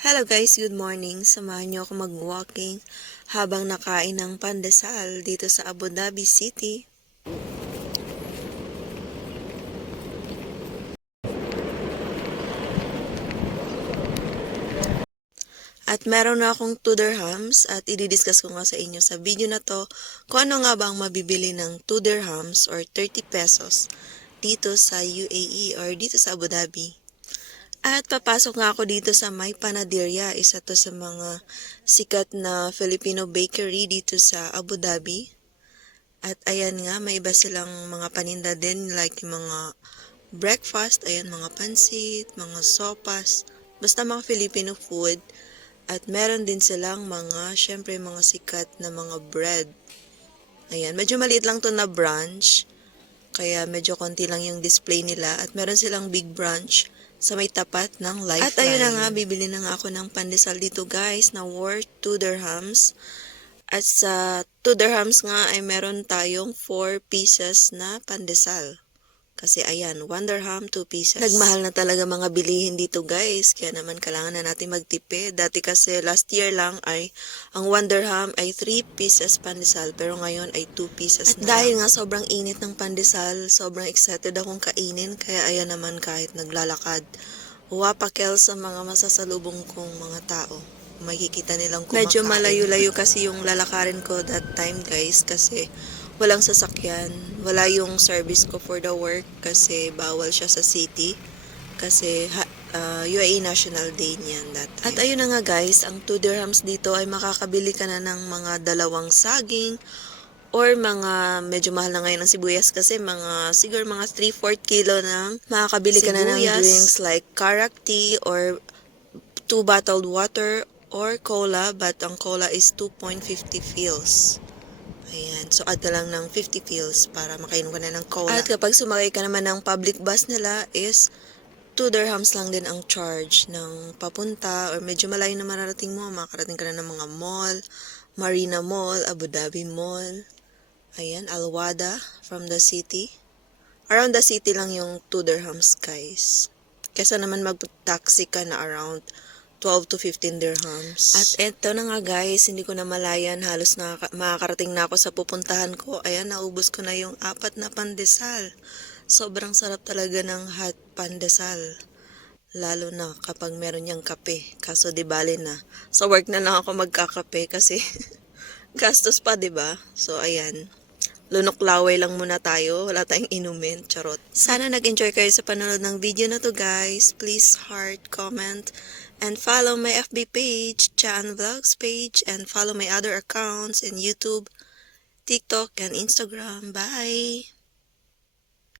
Hello guys, good morning. Samahan niyo ako mag-walking habang nakain ng pandesal dito sa Abu Dhabi City. At meron na akong 2 dirhams at i-discuss ko nga sa inyo sa video na to kung ano nga ba ang mabibili ng 2 dirhams or 30 pesos dito sa UAE or dito sa Abu Dhabi. At papasok nga ako dito sa May Panaderia, isa to sa mga sikat na Filipino bakery dito sa Abu Dhabi. At ayan nga, may iba silang mga paninda din like mga breakfast, ayan mga pansit, mga sopas, basta mga Filipino food. At meron din silang mga, syempre mga sikat na mga bread. Ayan, medyo maliit lang to na branch. Kaya medyo konti lang yung display nila. At meron silang big branch sa may tapat ng Lifeline. At ayun na nga, bibili na nga ako ng pandesal dito guys na worth 2 dirhams. At sa 2 dirhams nga ay meron tayong 4 pieces na pandesal. Kasi ayan, 1 dirham, 2 pieces. Nagmahal na talaga mga bilihin dito guys. Kaya naman kailangan na natin magtipid. Dati kasi last year lang ay ang 1 dirham ay 3 pieces pandesal. Pero ngayon ay 2 pieces At na dahil nga sobrang init ng pandesal, sobrang excited akong kainin. Kaya ayan naman kahit naglalakad. Wapakel sa mga masasalubong kong mga tao. Makikita nilang kumakain. Medyo malayo-layo kasi yung lalakarin ko that time guys. Kasi walang sasakyan. Wala yung service ko for the work kasi bawal siya sa city. Kasi ha, uh, UAE National Day niyan that time. At ayun na nga guys, ang 2 dirhams dito ay makakabili ka na ng mga dalawang saging or mga medyo mahal na ngayon ang sibuyas kasi mga siguro mga 3-4 kilo ng makakabili ka na ng drinks like karak tea or 2 bottled water or cola but ang cola is 2.50 fils. Ayan. So, add ka lang ng 50 pills para makainom ka na ng cola. At kapag sumakay ka naman ng public bus nila is 2 dirhams lang din ang charge ng papunta or medyo malayo na mararating mo. Makarating ka na ng mga mall, Marina Mall, Abu Dhabi Mall. Ayan, Alwada from the city. Around the city lang yung 2 dirhams, guys. Kesa naman mag-taxi ka na around 12 to 15 dirhams. At eto na nga guys, hindi ko na malayan. Halos na makakarating na ako sa pupuntahan ko. Ayan, naubos ko na yung apat na pandesal. Sobrang sarap talaga ng hot pandesal. Lalo na kapag meron niyang kape. Kaso di bali na. Sa work na lang ako magkakape kasi gastos pa, di ba? So ayan. Lunok laway lang muna tayo. Wala tayong inumin. Charot. Sana nag-enjoy kayo sa panonood ng video na to guys. Please heart, comment, and follow my FB page, Chan Vlogs page, and follow my other accounts in YouTube, TikTok, and Instagram. Bye!